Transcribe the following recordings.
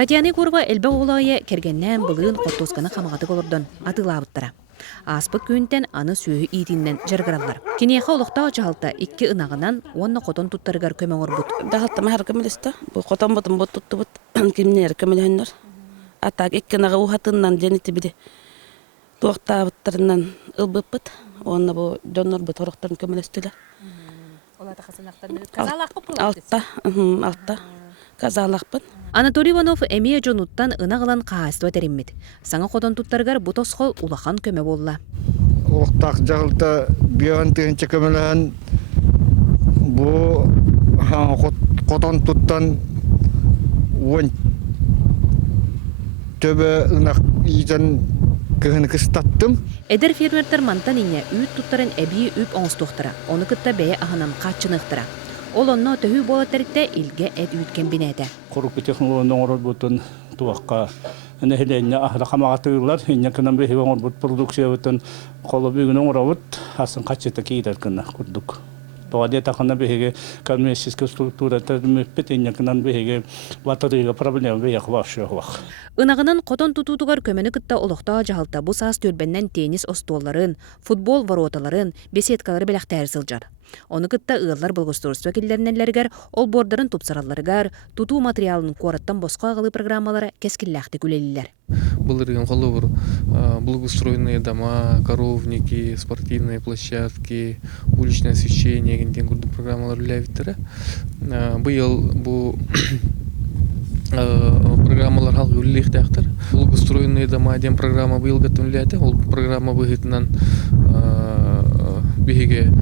Татьяна Курова элбе олайы кергеннен былыын қоттосканы қамағаты колордон атылабыттара. Аспыт күйінтен аны сүйі иетіннен жарғыралар. Кенеха олықта очалта 2 ынағынан онны қотон туттарыгар көмеңір бұд. Дағалта мағар көмелесті. Бұл қотон бұтын бұт тұтты бұт. Кемнер көмелейінлер. Атақ 2 ынаға ұхатыннан женеті біде. Туақта бұттарынан ылбып бұд. Онны бұл жоннор бұт орықтарын көмелестілер. Олата қасынақтарын казалақпы Алта. Казалақпын. Анатолий Иванов эмие жонуттан ынағылан қағасты өтеріммет. Саңа қотон туттарыгар бұт осқол улахан көме болла. Олықтақ жағылта биян тегенче көмелеген бұл қотон туттан он төбі ынақ ийтен кығыны кыстаттым. Эдер фермертер мантан ине үйт туттарын әбейі үп оңыстуқтыра. Оны кытта бәйе ағынан қатшынықтыра. Ол онно төхі болаттарыкта илге әд үйткен бинәді. Құрықпы технологияның орыр бұтын туаққа әнәхілейіне ахыра қамағатығылар. Инне кінан бейі оңыр бұт продукция бұтын қолы бүгінің орыр бұт асын қатшеті кейдер кіна күрдік. Бағадия тақына бейге коммунистическая структура тәрдіміппет инне кінан бейге батырыға проблема бейі қылашы оғылақ. 은ағынан қотон тутутугар көмені кытта олықта жағалта бұ саас төрбәннен теннис остуолларын, футбол вороталарын, беседкалары беләқтәрі сылжар. Оны кытта ығылар бұлғыстырыс вәкілдерінелергер, ол бордарын тупсараларыгар, туту материалын қораттан босқа ағылы программалары кескілләқті күлелілер. Был регион Холовр, благоустроенные дома, коровники, спортивные площадки, уличное освещение, генден курду программалар үләвиттері. Бұл бұл программалар халқы үллектәқтір. Благоустроенные дома ден программа бұл гәттімләді. Ол программа бұғытынан бігеге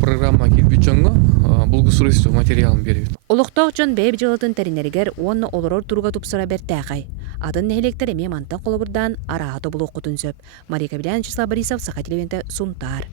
программа кирбичонго благоустройство материалын берет. Олықтақ жон бәйб жылытын тәрінерігер онны олырор тұруға тұпсыра бәртәғай. Адын нәхелектер еме мантан қолы бұрдан араға тобылу құтын сөп. Мария Кабелян, Числа Борисов, Саха телевенті, Сунтар.